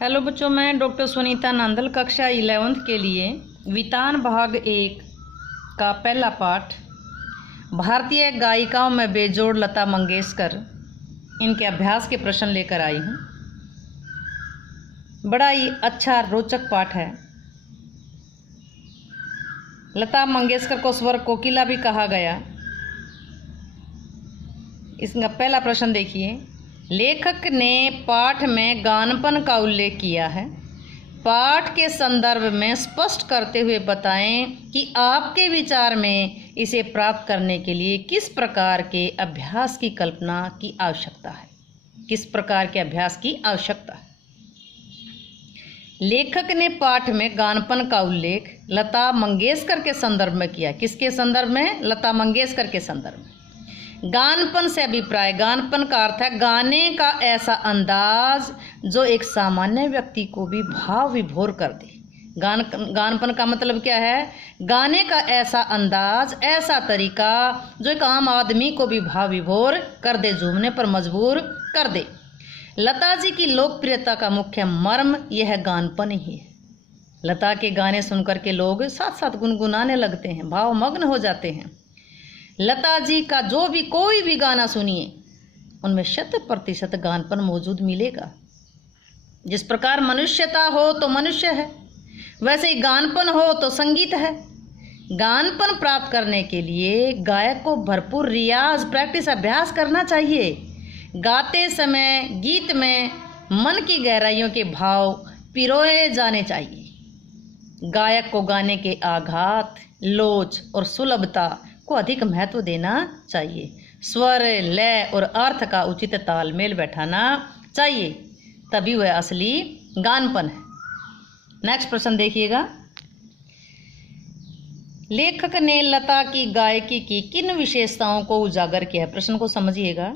Hello बच्चों, मैं doctor Sunita Nandal कक्षा 11th के लिए वितान भाग 1 का पहला पाठ भारतीय गायिकाओं में बेजोड़ लता मंगेशकर इनके अभ्यास के प्रश्न लेकर आई हूँ। बड़ा ही अच्छा रोचक पाठ है। लता मंगेशकर को स्वर कोकिला भी कहा गया। इसका पहला प्रश्न देखिए। लेखक ने पाठ में गानपन का उल्लेख किया है। पाठ के संदर्भ में स्पष्ट करते हुए बताएं कि आपके विचार में इसे प्राप्त करने के लिए किस प्रकार के अभ्यास की कल्पना की आवश्यकता है। किस प्रकार के अभ्यास की आवश्यकता है। लेखक ने पाठ में गानपन का उल्लेख लता मंगेशकर के संदर्भ में किया। किसके संदर्भ में? लता मंगेशकर के संदर्भ में। गानपन से अभिप्राय, गानपन का अर्थ है गाने का ऐसा अंदाज जो एक सामान्य व्यक्ति को भी भाव विभोर कर दे। गानपन का मतलब क्या है? गाने का ऐसा अंदाज, ऐसा तरीका जो एक आम आदमी को भी भाव विभोर कर दे, झूमने पर मजबूर कर दे। लता जी की लोकप्रियता का मुख्य मर्म यह गानपन ही है। लता के गाने सुनकर के लोग साथ साथ गुनगुनाने लगते हैं, भावमग्न हो जाते हैं। लता जी का जो भी कोई भी गाना सुनिए, उनमें 100% गानपन मौजूद मिलेगा। जिस प्रकार मनुष्यता हो तो मनुष्य है, वैसे ही गानपन हो तो संगीत है। गानपन प्राप्त करने के लिए गायक को भरपूर रियाज, प्रैक्टिस, अभ्यास करना चाहिए। गाते समय गीत में मन की गहराइयों के भाव पिरोए जाने चाहिए। गायक को गाने के आघात, लोच और सुलभता को अधिक महत्व देना चाहिए। स्वर, लय और अर्थ का उचित तालमेल बैठाना चाहिए, तभी वह असली गानपन है। नेक्स्ट प्रश्न देखिएगा। लेखक ने लता की गायकी की किन विशेषताओं को उजागर किया है? प्रश्न को समझिएगा।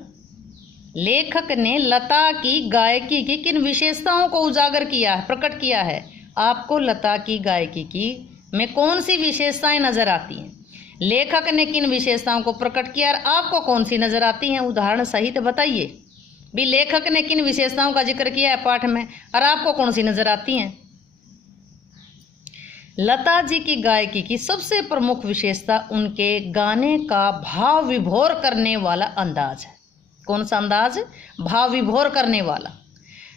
लेखक ने लता की गायकी की किन विशेषताओं को उजागर किया है, प्रकट किया है? आपको लता की गायकी की में कौन सी विशेषताएं नजर आती हैं? लेखक ने किन विशेषताओं को प्रकट किया और आपको कौन सी नजर आती हैं? उदाहरण सहित बताइए। भी लेखक ने किन विशेषताओं का जिक्र किया है पाठ में और आपको कौन सी नजर आती हैं? लता जी की गायकी की सबसे प्रमुख विशेषता उनके गाने का भाव विभोर करने वाला अंदाज है। कौन सा अंदाज? भाव विभोर करने वाला।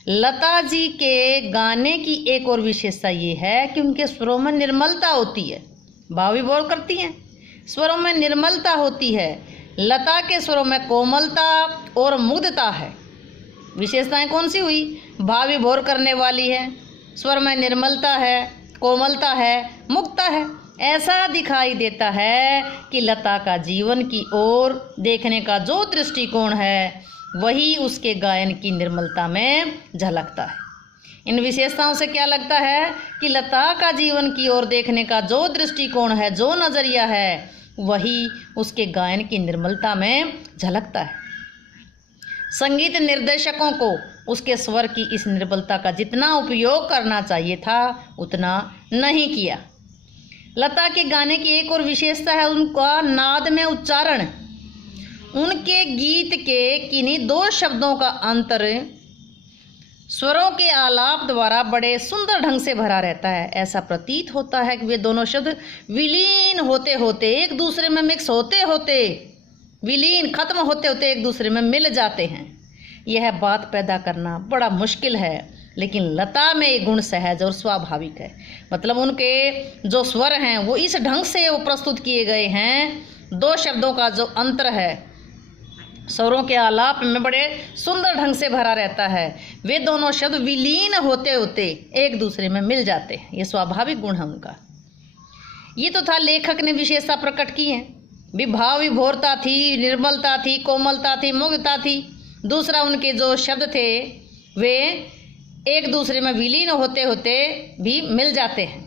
लता जी के गाने की एक और विशेषता ये है कि उनके स्वरों में निर्मलता होती है। भाव विभोर करती हैं, स्वरों में निर्मलता होती है। लता के स्वरों में कोमलता और मुग्धता है। विशेषताएं कौन सी हुई? भाव विभोर करने वाली है, स्वर में निर्मलता है, कोमलता है, मुग्धता है। ऐसा दिखाई देता है कि लता का जीवन की ओर देखने का जो दृष्टिकोण है वही उसके गायन की निर्मलता में झलकता है। इन विशेषताओं से क्या लगता है कि लता का जीवन की ओर देखने का जो दृष्टिकोण है, जो नजरिया है, वही उसके गायन की निर्मलता में झलकता है। संगीत निर्देशकों को उसके स्वर की इस निर्मलता का जितना उपयोग करना चाहिए था उतना नहीं किया। लता के गाने की एक और विशेषता है उनका नाद में उच्चारण। उनके गीत के किन्हीं दो शब्दों का अंतर स्वरों के आलाप द्वारा बड़े सुंदर ढंग से भरा रहता है। ऐसा प्रतीत होता है कि वे दोनों शब्द विलीन होते होते, एक दूसरे में मिक्स होते होते, विलीन, खत्म होते होते एक दूसरे में मिल जाते हैं। यह बात पैदा करना बड़ा मुश्किल है, लेकिन लता में एक गुण सहज और स्वाभाविक है। मतलब उनके जो स्वर हैं वो इस ढंग से वो प्रस्तुत किए गए हैं। दो शब्दों का जो अंतर है स्वरों के आलाप में बड़े सुंदर ढंग से भरा रहता है। वे दोनों शब्द विलीन होते होते एक दूसरे में मिल जाते हैं। ये स्वाभाविक गुण है उनका। ये तो था लेखक ने विशेषता प्रकट की है। भाव विभोरता थी, निर्मलता थी, कोमलता थी, मुग्धता थी। दूसरा, उनके जो शब्द थे वे एक दूसरे में विलीन होते होते भी मिल जाते हैं।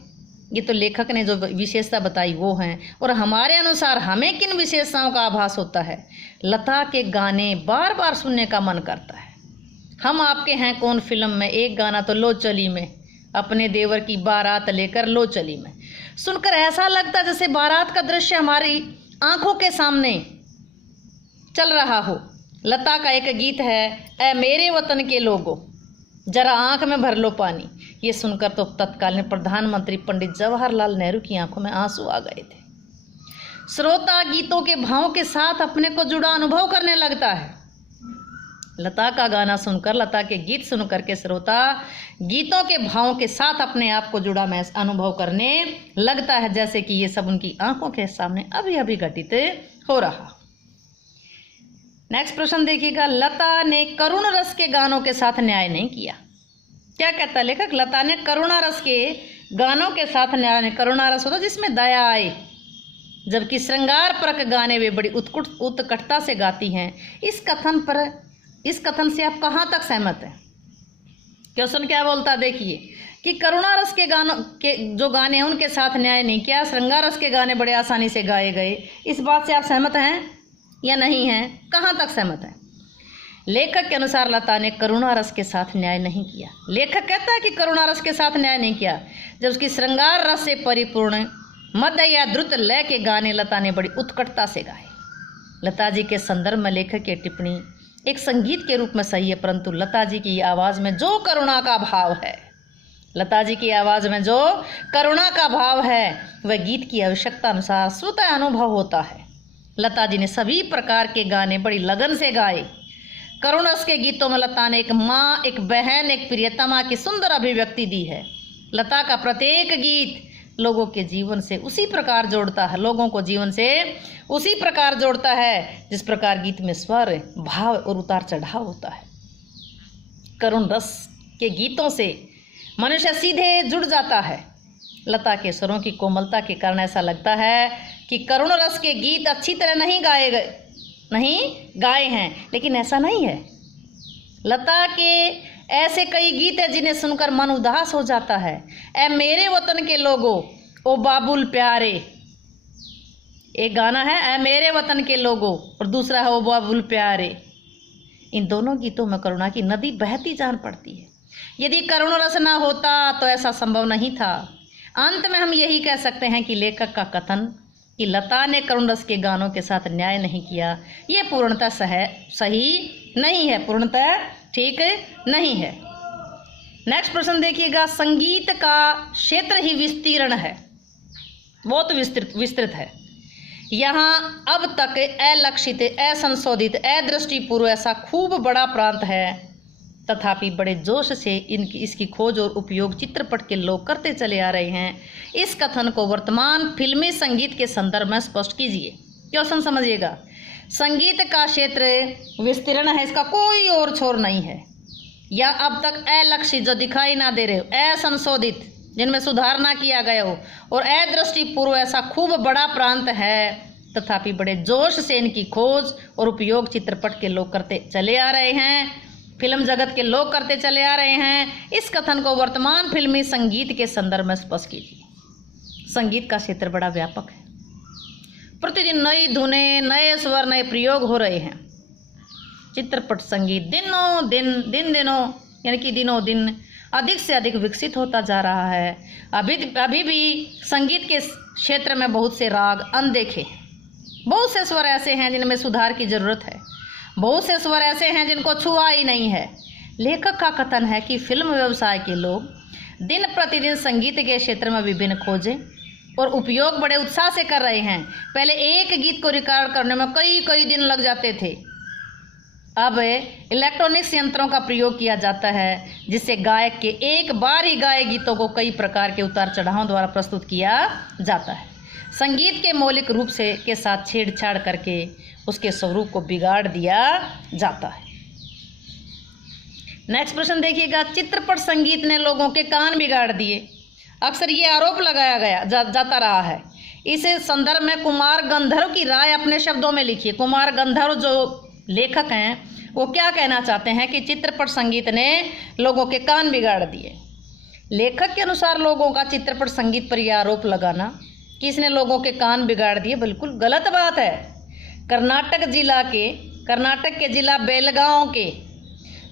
ये तो लेखक ने जो विशेषता बताई वो हैं। और हमारे अनुसार हमें किन विशेषताओं का आभास होता है? लता के गाने बार बार सुनने का मन करता है। हम आपके हैं कौन फिल्म में एक गाना तो लो चली में, अपने देवर की बारात लेकर लो चली में, सुनकर ऐसा लगता जैसे बारात का दृश्य हमारी आंखों के सामने चल रहा हो। लता का एक गीत है, ऐ मेरे वतन के लोगों, जरा आंख में भर लो पानी। ये सुनकर तो तत्कालीन प्रधानमंत्री पंडित जवाहरलाल नेहरू की आंखों में आंसू आ गए थे। श्रोता गीतों के भाव के साथ अपने को जुड़ा अनुभव करने लगता है। लता का गाना सुनकर, लता के गीत सुनकर के श्रोता गीतों के भावों के साथ अपने आप को जुड़ा महसूस अनुभव करने लगता है, जैसे कि ये सब उनकी आंखों के सामने अभी अभी घटित हो रहा। नेक्स्ट प्रश्न देखिएगा, लता ने करुण रस के गानों के साथ न्याय नहीं किया। क्या कहता है लेखक? लता ने करुणा रस के गानों के साथ न्याय, करुणा रस होता जिसमें दया आए, जबकि श्रृंगार परक गाने वे बड़ी उत्कटता से गाती हैं। इस कथन से आप कहाँ तक सहमत हैं? क्वेश्चन क्या बोलता देखिए कि करुणा रस के गानों के जो गाने हैं उनके साथ न्याय नहीं किया, श्रृंगार रस के गाने बड़े आसानी से गाए गए। इस बात से आप सहमत हैं या नहीं हैं? कहाँ तक सहमत हैं? लेखक के अनुसार लता ने करुणा रस के साथ न्याय नहीं किया। लेखक कहता है कि करुणा रस के साथ न्याय नहीं किया, जब उसकी श्रृंगार रस से परिपूर्ण मध्य या द्रुत लय के गाने लता ने बड़ी उत्कटता से गाए। लता जी के संदर्भ में लेखक की टिप्पणी एक संगीत के रूप में सही है, परंतु लता जी की आवाज़ में जो करुणा का भाव है, लता जी की आवाज़ में जो करुणा का भाव है, वह गीत की आवश्यकता अनुसार स्वतः अनुभव होता है। लता जी ने सभी प्रकार के गाने बड़ी लगन से गाए। करुण रस के गीतों में लता ने एक माँ, एक बहन, एक प्रियतमा की सुंदर अभिव्यक्ति दी है। लता का प्रत्येक गीत लोगों के जीवन से उसी प्रकार जोड़ता है, लोगों को जीवन से उसी प्रकार जोड़ता है जिस प्रकार गीत में स्वर, भाव और उतार चढ़ाव होता है। करुण रस के गीतों से मनुष्य सीधे जुड़ जाता है। लता के स्वरों की कोमलता के कारण ऐसा लगता है कि करुण रस के गीत अच्छी तरह नहीं गाए हैं, लेकिन ऐसा नहीं है। लता के ऐसे कई गीत हैं जिन्हें सुनकर मन उदास हो जाता है। ए मेरे वतन के लोगों, ओ बाबुल प्यारे, एक गाना है ए मेरे वतन के लोगों और दूसरा है ओ बाबुल प्यारे। इन दोनों गीतों में करुणा की नदी बहती जान पड़ती है। यदि करुण रस ना होता तो ऐसा संभव नहीं था। अंत में हम यही कह सकते हैं कि लेखक का कथन कि लता ने करुण रस के गानों के साथ न्याय नहीं किया, ये पूर्णतः सही नहीं है, पूर्णतः ठीक नहीं है। नेक्स्ट प्रश्न देखिएगा, संगीत का क्षेत्र ही विस्तीर्ण है, बहुत विस्तृत है। यहाँ अब तक अलक्षित, असंशोधित, अदृष्टिपूर्व ऐसा खूब बड़ा प्रांत है, तथापि बड़े जोश से इसकी खोज और उपयोग चित्रपट के लोग करते चले आ रहे हैं। इस कथन को वर्तमान फिल्मी संगीत के संदर्भ में स्पष्ट कीजिए। क्वेश्चन समझिएगा, संगीत का क्षेत्र विस्तीर्ण है, इसका कोई और छोर नहीं है, या अब तक अलक्षित जो दिखाई ना दे रहे हो, असंशोधित जिनमें सुधार ना किया गया हो, और अदृष्टिपूर्व ऐसा खूब बड़ा प्रांत है, तथापि बड़े जोश से इनकी खोज और उपयोग चित्रपट के लोग करते चले आ रहे हैं, फिल्म जगत के लोग करते चले आ रहे हैं। इस कथन को वर्तमान फिल्मी संगीत के संदर्भ में स्पष्ट कीजिए। संगीत का क्षेत्र बड़ा व्यापक है, प्रतिदिन नई धुनें, नए स्वर, नए प्रयोग हो रहे हैं। चित्रपट संगीत दिनों यानी कि दिनों दिन अधिक से अधिक विकसित होता जा रहा है। अभी भी संगीत के क्षेत्र में बहुत से राग अनदेखे, बहुत से स्वर ऐसे हैं जिनमें सुधार की जरूरत है, बहुत से स्वर ऐसे हैं जिनको छुआ ही नहीं है। लेखक का कथन है कि फिल्म व्यवसाय के लोग दिन प्रतिदिन संगीत के क्षेत्र में विभिन्न खोजें और उपयोग बड़े उत्साह से कर रहे हैं। पहले एक गीत को रिकॉर्ड करने में कई दिन लग जाते थे, अब इलेक्ट्रॉनिक्स यंत्रों का प्रयोग किया जाता है, जिससे गायक के एक बार ही गाए गीतों को कई प्रकार के उतार चढ़ावों द्वारा प्रस्तुत किया जाता है। संगीत के मौलिक रूप से के साथ छेड़छाड़ करके उसके स्वरूप को बिगाड़ दिया जाता है। नेक्स्ट प्रश्न देखिएगा, चित्रपट संगीत ने लोगों के कान बिगाड़ दिए। अक्सर ये आरोप लगाया जाता रहा है। इस संदर्भ में कुमार गंधर्व की राय अपने शब्दों में लिखिए। कुमार गंधर्व जो लेखक हैं वो क्या कहना चाहते हैं कि चित्रपट संगीत ने लोगों के कान बिगाड़ दिए। लेखक के अनुसार लोगों का चित्रपट संगीत पर यह आरोप लगाना कि इसने लोगों के कान बिगाड़ दिए बिल्कुल गलत बात है। कर्नाटक के जिला बेलगांव के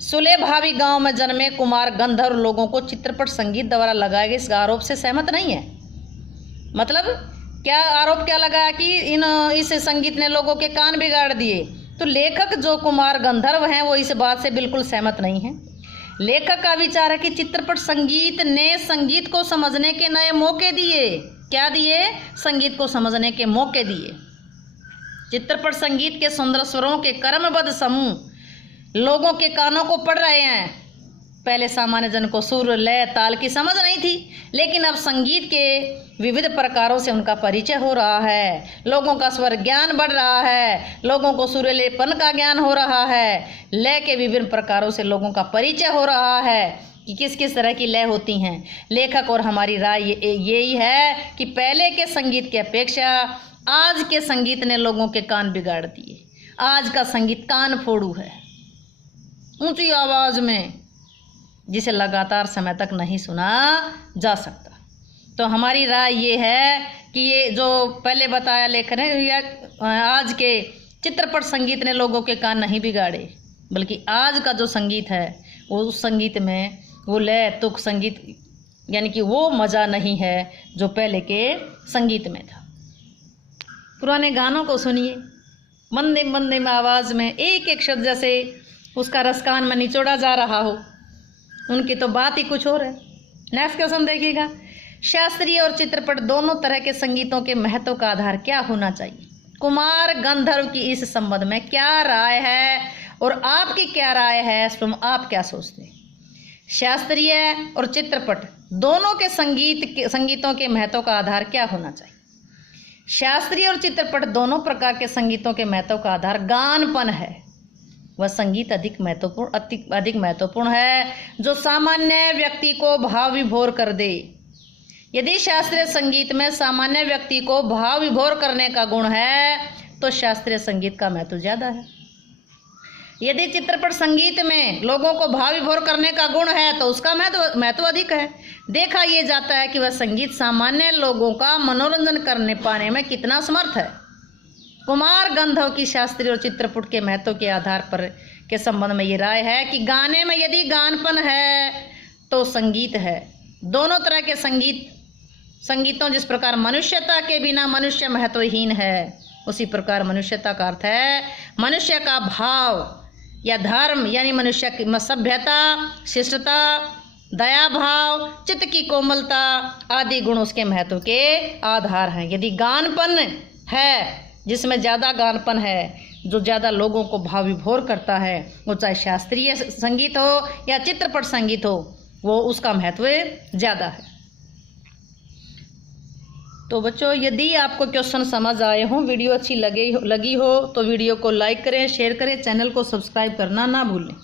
सुलेभावी गांव में जन्मे कुमार गंधर्व लोगों को चित्रपट संगीत द्वारा लगाए गए इस आरोप से सहमत नहीं है। मतलब क्या आरोप क्या लगाया कि इस संगीत ने लोगों के कान बिगाड़ दिए। तो लेखक जो कुमार गंधर्व हैं वो इस बात से बिल्कुल सहमत नहीं है। लेखक का विचार है कि चित्रपट संगीत ने संगीत को समझने के नए मौके दिए। क्या दिए? संगीत को समझने के मौके दिए। चित्रपट संगीत के सुंदर स्वरों के क्रमबद्ध समूह लोगों के कानों को पड़ रहे हैं। पहले सामान्य जन को सुर, लय, ताल की समझ नहीं थी, लेकिन अब संगीत के विविध प्रकारों से उनका परिचय हो रहा है। लोगों का स्वर ज्ञान बढ़ रहा है, लोगों को सुरीलेपन का ज्ञान हो रहा है, लय के विभिन्न प्रकारों से लोगों का परिचय हो रहा है कि किस किस तरह की लय होती हैं। लेखक और हमारी राय यही है कि पहले के संगीत की अपेक्षा आज के संगीत ने लोगों के कान बिगाड़ दिए। आज का संगीत कान फोड़ू है, ऊंची आवाज में, जिसे लगातार समय तक नहीं सुना जा सकता। तो हमारी राय ये है कि ये जो पहले बताया लेखक ने, या आज के चित्रपट संगीत ने लोगों के कान नहीं बिगाड़े, बल्कि आज का जो संगीत है वो उस संगीत में वो लय, तुक संगीत, यानी कि वो मज़ा नहीं है जो पहले के संगीत में था। पुराने गानों को सुनिए, मंदे मंदे में आवाज़ में एक एक शब्द जैसे उसका रस कान में निचोड़ा जा रहा हो। उनकी तो बात ही कुछ और है। नेक्स्ट क्वेश्चन देखिएगा, शास्त्रीय और चित्रपट दोनों तरह के संगीतों के महत्व का आधार क्या होना चाहिए? कुमार गंधर्व की इस संबंध में क्या राय है और आपकी क्या राय है? आप क्या सोचते हैं? शास्त्रीय और चित्रपट दोनों के संगीतों के महत्व का आधार क्या होना चाहिए? शास्त्रीय और चित्रपट दोनों प्रकार के संगीतों के महत्व का आधार गानपन है। वह संगीत अधिक महत्वपूर्ण है जो सामान्य व्यक्ति को भाव विभोर कर दे। यदि शास्त्रीय संगीत में सामान्य व्यक्ति को भाव विभोर करने का गुण है तो शास्त्रीय संगीत का महत्व ज़्यादा है। यदि चित्रपट संगीत में लोगों को भाव विभोर करने का गुण है तो उसका महत्व अधिक है। देखा यह जाता है कि वह संगीत सामान्य लोगों का मनोरंजन करने पाने में कितना समर्थ है। कुमार गंधर्व की शास्त्रीय और चित्रपट के महत्व के आधार पर के संबंध में ये राय है कि गाने में यदि गानपन है तो संगीत है। दोनों तरह के संगीतों जिस प्रकार मनुष्यता के बिना मनुष्य महत्वहीन है, उसी प्रकार मनुष्यता का अर्थ है मनुष्य का भाव या धर्म, यानी मनुष्य की सभ्यता, शिष्टता, दया भाव, चित्त की कोमलता आदि गुण उसके महत्व के आधार हैं। यदि गानपन है, जिसमें ज़्यादा गानपन है, जो ज़्यादा लोगों को भाव विभोर करता है, वो चाहे शास्त्रीय संगीत हो या चित्रपट संगीत हो, वो उसका महत्व ज़्यादा है। तो बच्चों, यदि आपको क्वेश्चन समझ आए हों, वीडियो अच्छी लगी हो तो वीडियो को लाइक करें, शेयर करें, चैनल को सब्सक्राइब करना ना भूलें।